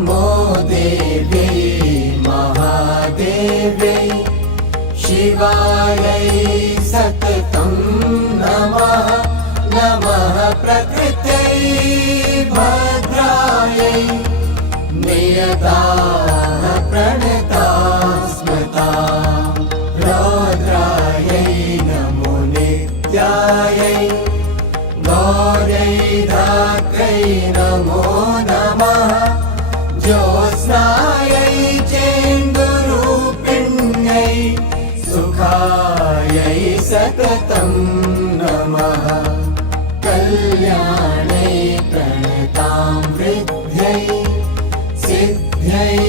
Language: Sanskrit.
नमो देव्यै महादेव्यै शिवायै सततं नमः नमः प्रकृत्यै भद्रायै नियताः प्रणताः स्मृताः रौद्रायै नमो नित्यायै गौर्यै धात्र्यै नमो नमः ज्योत्स्नायै चेन्दुरूपिण्यै सुखायै सततं नमः कल्याणै प्रणतां वृद्ध्यै सिद्ध्यै